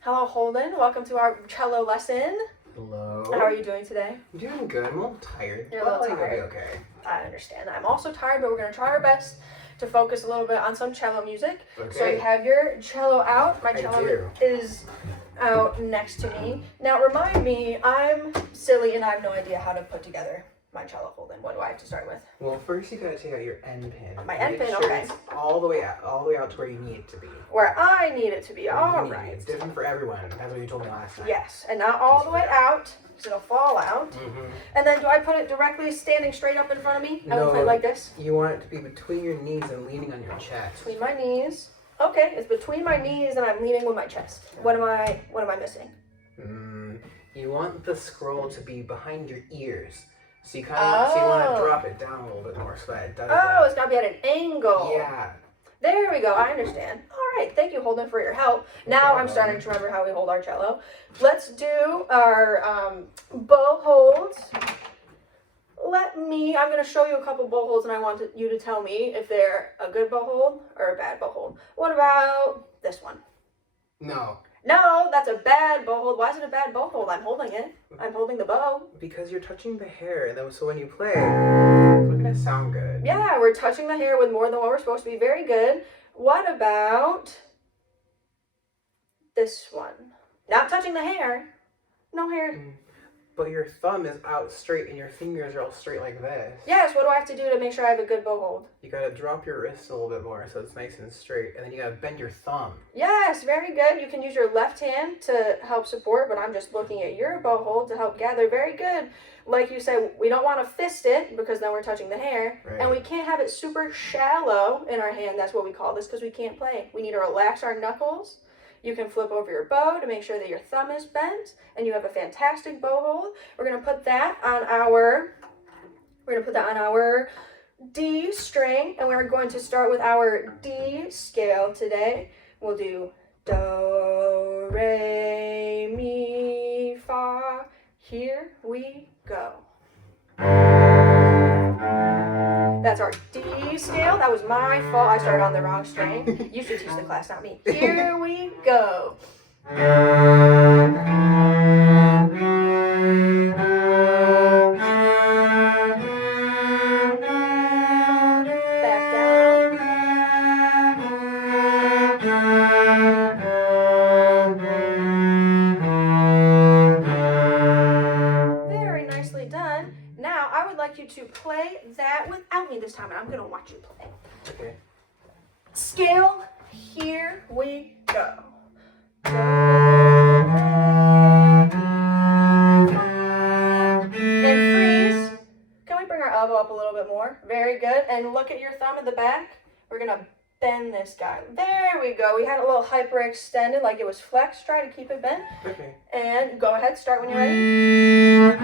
Hello, Holden. Welcome to our cello lesson. Hello. How are you doing today? I'm doing good. I'm a little tired. You're a little tired. It'll be okay. I understand. I'm also tired, but we're going to try our best to focus a little bit on some cello music. Okay. So you have your cello out. My cello is out next to me. Now, remind me, I'm silly and I have no idea how to put together my cello, Holden. What do I have to start with? Well, first you gotta take out your end pin. My end pin, sure okay. It's all the way out to where you need it to be. Where I need it to be. All right. It's different for everyone. That's what you told me last time. Yes, and not all the way out, because it'll fall out. Mm-hmm. And then do I put it directly standing straight up in front of me? I No, would play it like this. You want it to be between your knees and leaning on your chest. Between my knees. Okay, it's between my knees and I'm leaning with my chest. What am I missing? You want the scroll to be behind your ears. So you want to drop it down a little bit more so that it does that. It's got to be at an angle. Yeah. There we go. I understand. All right. Thank you, Holden, for your help. Now I'm starting to remember how we hold our cello. Let's do our bow holds. I'm going to show you a couple bow holds, and I want you to tell me if they're a good bow hold or a bad bow hold. What about this one? No, that's a bad bow hold. Why is it a bad bow hold? I'm holding it. I'm holding the bow. Because you're touching the hair, and then so when you play, it's not gonna sound good. Yeah, we're touching the hair with more than what we're supposed to be. Very good. What about this one? Not touching the hair. No hair. But your thumb is out straight, and your fingers are all straight like this. Yes, what do I have to do to make sure I have a good bow hold? You gotta drop your wrist a little bit more so it's nice and straight, and then you gotta bend your thumb. Yes, very good. You can use your left hand to help support, but I'm just looking at your bow hold to help gather. Very good. Like you said, we don't want to fist it because then we're touching the hair. Right. And we can't have it super shallow in our hand. That's what we call this because we can't play. We need to relax our knuckles. You can flip over your bow to make sure that your thumb is bent and you have a fantastic bow hold. We're going to put that on our D string, and we're going to start with our D scale today. We'll do do, re, mi, fa. Here we go. That's our D scale. That was my fault. I started on the wrong string. You should teach the class, not me. Here we go. Back down. Very nicely done. Now, I would like you to play that without me this time, and I'm going to watch you play. Okay. Scale, here we go. And freeze. Can we bring our elbow up a little bit more? Very good. And look at your thumb at the back. We're going to bend this guy. There we go. We had it a little hyperextended, like it was flexed. Try to keep it bent. Okay. And go ahead. Start when you're ready.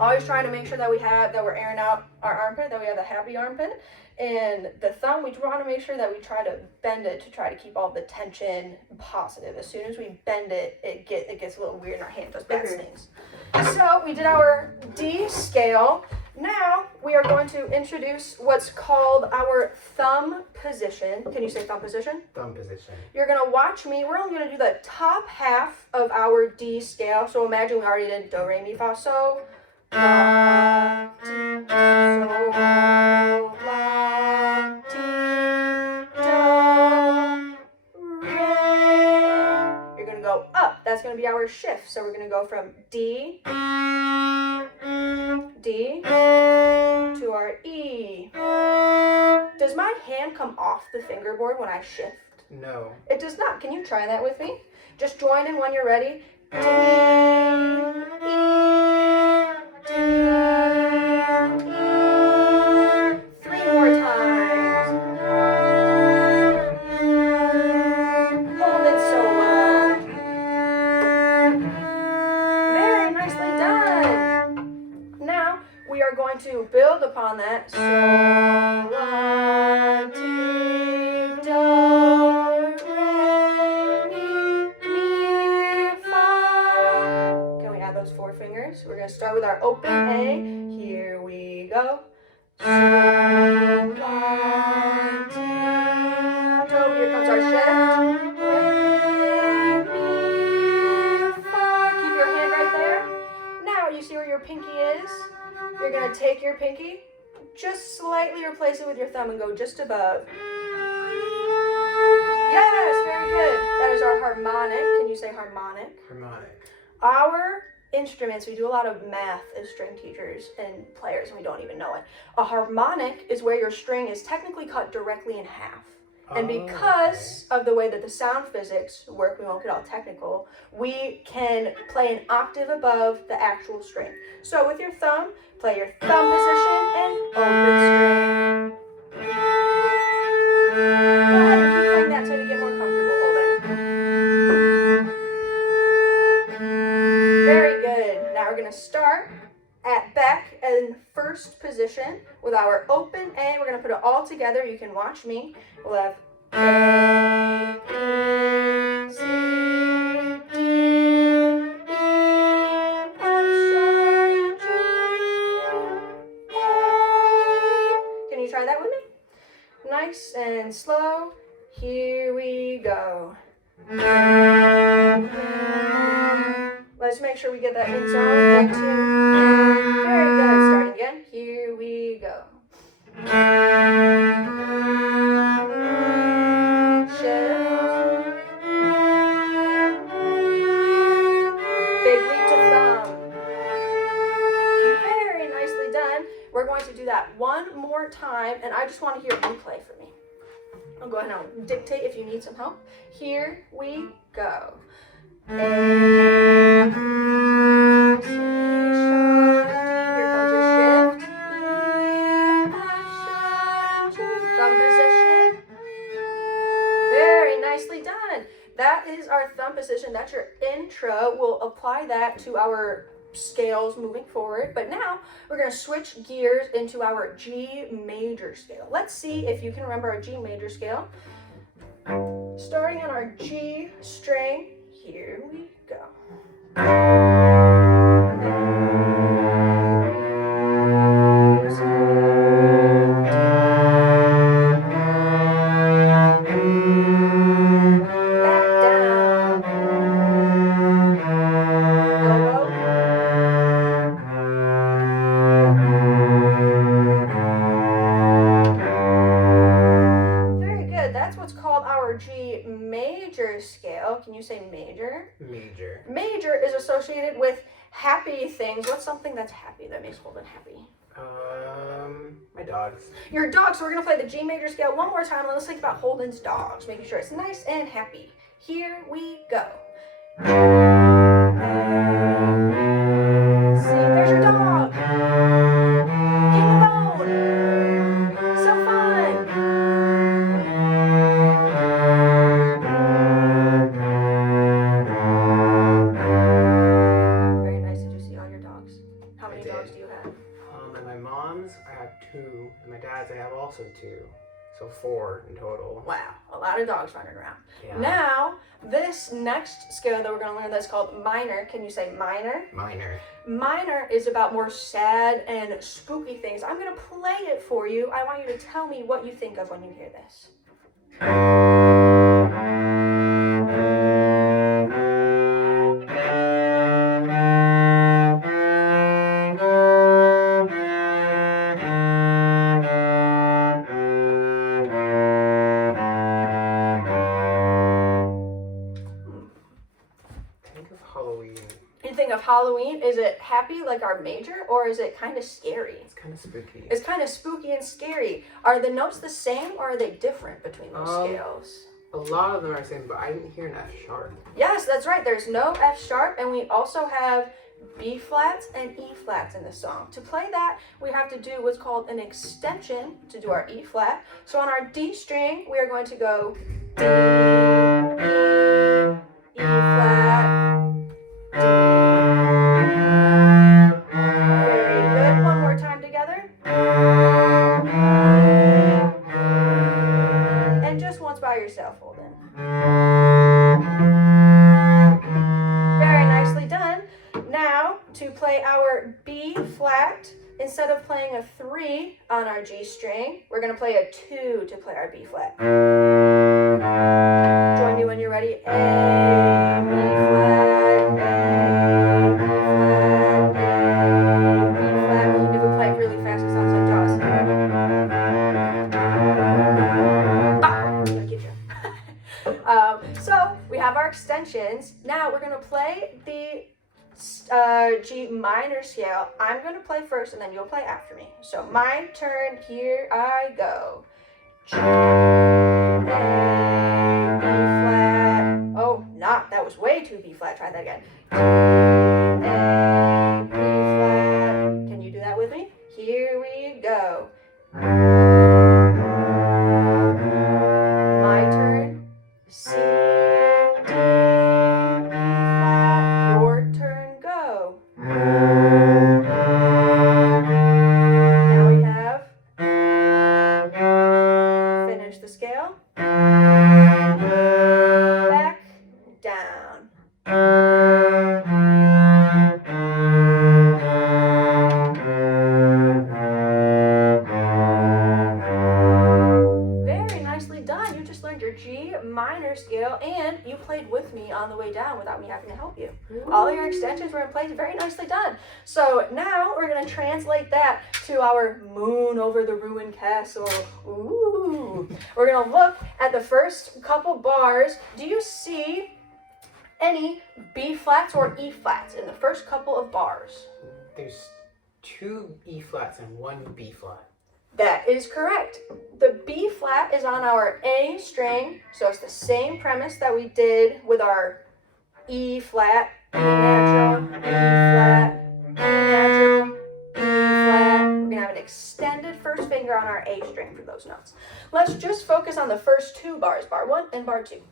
Always trying to make sure that we're airing out our armpit, that we have a happy armpit. And the thumb, we want to make sure that we try to bend it to try to keep all the tension positive. As soon as we bend it, it gets a little weird and our hand does bad things. So we did our D scale. Now we are going to introduce what's called our thumb position. Can you say thumb position? Thumb position. You're going to watch me. We're only going to do the top half of our D scale. So imagine we already did do, re, mi, fa, so. La, ti, so, la, ti, do, re. You're going to go up. That's going to be our shift. So we're going to go from D to our E. Does my hand come off the fingerboard when I shift? No. It does not. Can you try that with me? Just join in when you're ready. D, E, D, E. 3 more times. Hold it solo. Very nicely done. Now we are going to build upon that. So, la, ti, do, re, mi, fa. those 4 fingers. We're going to start with our open A. Here we go. So, 1, 2, here comes our shift. Re, mi, fa. Keep your hand right there. Now you see where your pinky is. You're going to take your pinky, just slightly replace it with your thumb and go just above. Yes, very good. That is our harmonic. Can you say harmonic? Harmonic. Our instruments, we do a lot of math as string teachers and players, and we don't even know it. A harmonic is where your string is technically cut directly in half. And because of the way that the sound physics work, we won't get all technical, we can play an octave above the actual string. So with your thumb, play your thumb position and open string. Go ahead and keep playing that until you get more comfortable holding. Very good. Now we're going to start at back in first position with our open A. We're going to put it all together. You can watch me. We'll have A, B, C, D, E, F, sharp, G, A. Can you try that with me? Nice and slow. Here we go. Let's make sure we get that in zone. 1, 2. Very good. Starting again. Here we go. Shift. Big leap to thumb. Very nicely done. We're going to do that one more time, and I just want to hear you play for me. I'll go ahead and dictate if you need some help. Here we go. A, C, sharp, D. Here comes your shift. E, F, sharp, G. Thumb position. Very nicely done. That is our thumb position. That's your intro. We'll apply that to our scales moving forward. But now we're going to switch gears into our G major scale. Let's see if you can remember our G major scale. Starting on our G string. Here we go. G major scale. Can you say major? Major. Major is associated with happy things. What's something that's happy that makes Holden happy? My dogs. Your dogs. So we're going to play the G major scale one more time. Let's think about Holden's dogs, making sure it's nice and happy. Here we go. See, there's your dog. Give him a bone. So fun. Very nice. Did you see all your dogs? How many dogs do you have? At my mom's, I have 2. And my dad's, I have also 2. So 4 in total. Wow, a lot of dogs running around. Yeah. Now, this next scale that we're going to learn that's called minor. Can you say minor? Minor. Minor is about more sad and spooky things. I'm going to play it for you. I want you to tell me what you think of when you hear this. You think of Halloween, is it happy like our major, or is it kind of scary? It's kind of spooky. It's kind of spooky and scary. Are the notes the same, or are they different between those scales? A lot of them are the same, but I didn't hear an F sharp. Yes, that's right. There's no F sharp, and we also have B flats and E flats in the song. To play that, we have to do what's called an extension to do our E flat. So on our D string, we are going to go D, E, E flat, D. Very good. One more time together. And just once by yourself, Holden. Very nicely done. Now, now to play our B flat. Instead of playing a 3 on our G string, we're going to play a 2 to play our B flat. Join me when you're ready. A, B flat, A, B flat, A, B flat. If we play it really fast, it sounds like Jaws. Gotta keep you. So we have our extensions. Now we're going to play the G minor scale. I'm going to play first and then you'll play after me. So my turn, here I go. G, A, B flat. Oh, that was way too B flat. Try that again. G, A, B flat. Can you do that with me? Here we go. My turn. C, D, B flat. Your turn, go. Now we have, finish the scale. Back, down. Very nicely done. You just learned your G minor scale and you played with me on the way down without me having to help you. All your extensions were in place. Very nicely done. So now we're going to translate that to our moon over the ruined castle. Ooh. We're going to look at the first couple bars. Do you see any B flats or E flats in the first couple of bars? There's 2 E flats and 1 B flat. That is correct. The B flat is on our A string, so it's the same premise that we did with our E flat, E natural, E flat, E natural, E flat. We're going to have an extended first finger on our A string for those notes. Let's just focus on the first 2 bars, bar 1 and bar 2.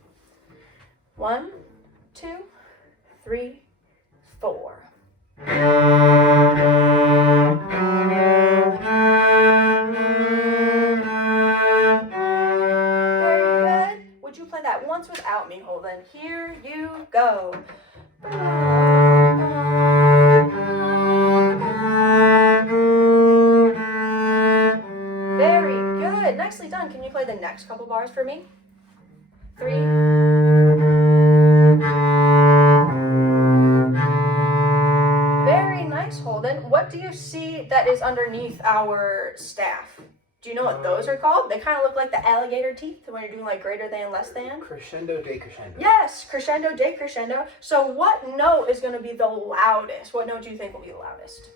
1, 2, 3, 4. Once without me, Holden. Here you go. Very good. Nicely done. Can you play the next couple bars for me? 3. Very nice, Holden. What do you see that is underneath our staff? Do you know what those are called? They kind of look like the alligator teeth when you're doing like greater than, less than. Crescendo, decrescendo. Yes, crescendo, decrescendo. So what note is going to be the loudest? What note do you think will be the loudest?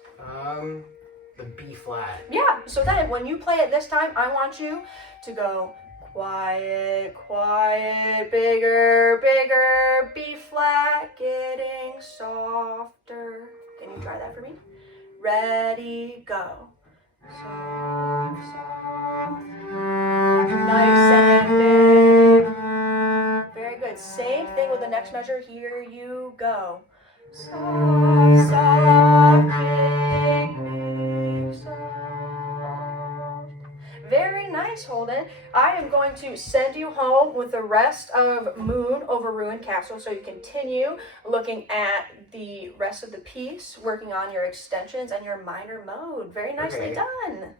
The B flat. Yeah, so then when you play it this time, I want you to go quiet, quiet, bigger, bigger, B flat, getting softer. Can you try that for me? Ready, go. Soft, soft. Nice and big. Very good. Same thing with the next measure. Here you go. Soft, soft, big, big, soft. Very nice, Holden. I am going to send you home with the rest of Moon over Ruined Castle so you continue looking at the rest of the piece, working on your extensions and your minor mode. Very nicely done.